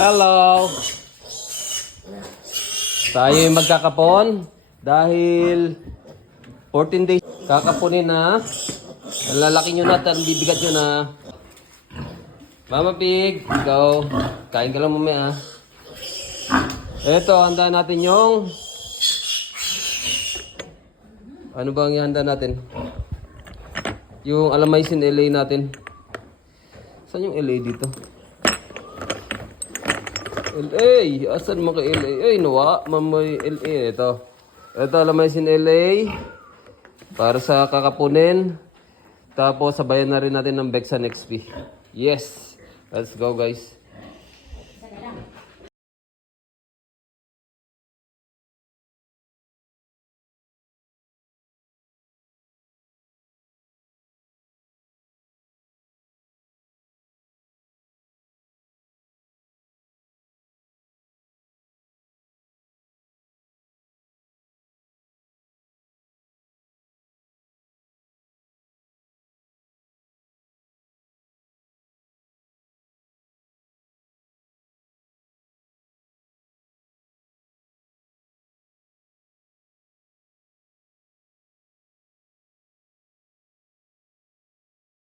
Hello! Tayo yung magkakapon dahil 14 days kakapunin na. Ang lalaki nyo na at ang bibigat nyo na. Mama Pig, ikaw, kain ka lang mamaya. Ito, handa natin yung... Ano ba ang ihanda natin? Yung Alamaisin LA natin. Saan yung LA dito? LA! Asan mga LA? Ay, nawa. Mamay LA. Ito. Ito, Alamaisin LA. Para sa kakapunin. Tapos, sabayan na rin natin ng Bexan XP. Yes! Let's go, guys.